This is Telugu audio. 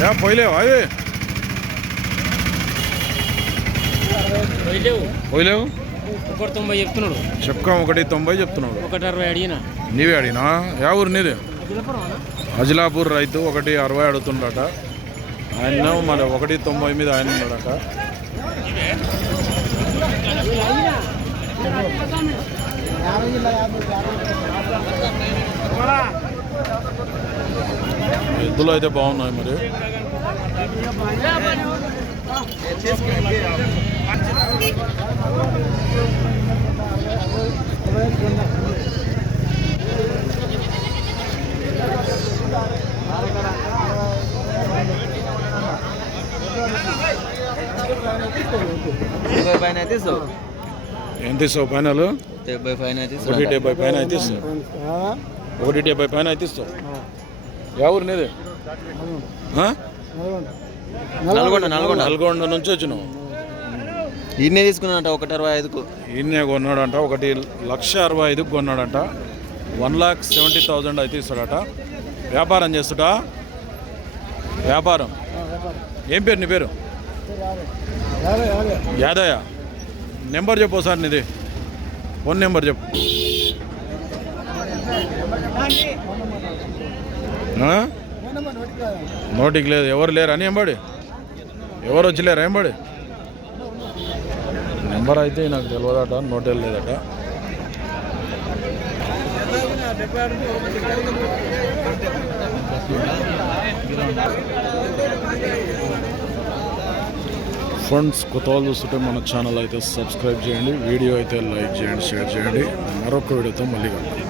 యా పోయలేవు? అవి లేవు పోయలేవు? ఒకటి తొంభై చెప్తున్నాడు. చెప్కా ఒకటి తొంభై చెప్తున్నాడు. ఒకటి అరవై అడిగిన. నీవే అడిగినా? యా ఊరు నీది? అజిలాపూర్ రైతు ఒకటి అరవై అడుగుతుండట. ఆయన మరి ఒకటి తొంభై మీద ఆయన ఉన్నాడట. ఎద్దులు అయితే బాగున్నాయి మరి. పైన ఎంత ఇస్తావు ఫైనల్? డెబ్బై పైన ఒకటి డెబ్బై పైన అయితే ఇస్తావు ఒకటి డెబ్బై పైన అయితే ఇస్తావు ఎవరు నీది? నల్గొండ నల్గొండ. నల్గొండ. నుంచి వచ్చినావు ఈయనే తీసుకున్నాట ఒకటి అరవై ఐదుకు. ఈయనే కొన్నాడంట ఒకటి లక్ష అరవై ఐదుకి కొన్నాడంట. వన్ లాక్ సెవెంటీ థౌజండ్ అయితే ఇస్తాడట. వ్యాపారం చేస్తుడా? వ్యాపారం. ఏం పేరు నీ పేరు? యాదయ్య. నెంబర్ చెప్పు సార్ నీది. ఫోన్ నెంబర్ చెప్పు? నోటికి లేదు. ఎవరు లేరు? అని ఎంబడి? ఎవరు వచ్చి లేరు ఎంబడి? నెంబర్ అయితే నాకు తెలియదట నోటెల్ లేదట. ఫ్రెండ్స్ కొత్త చూస్తుంటే మన ఛానల్ అయితే సబ్స్క్రైబ్ చేయండి వీడియో అయితే లైక్ చేయండి షేర్ చేయండి. మరొక వీడియోతో మళ్ళీ కలుగుతాం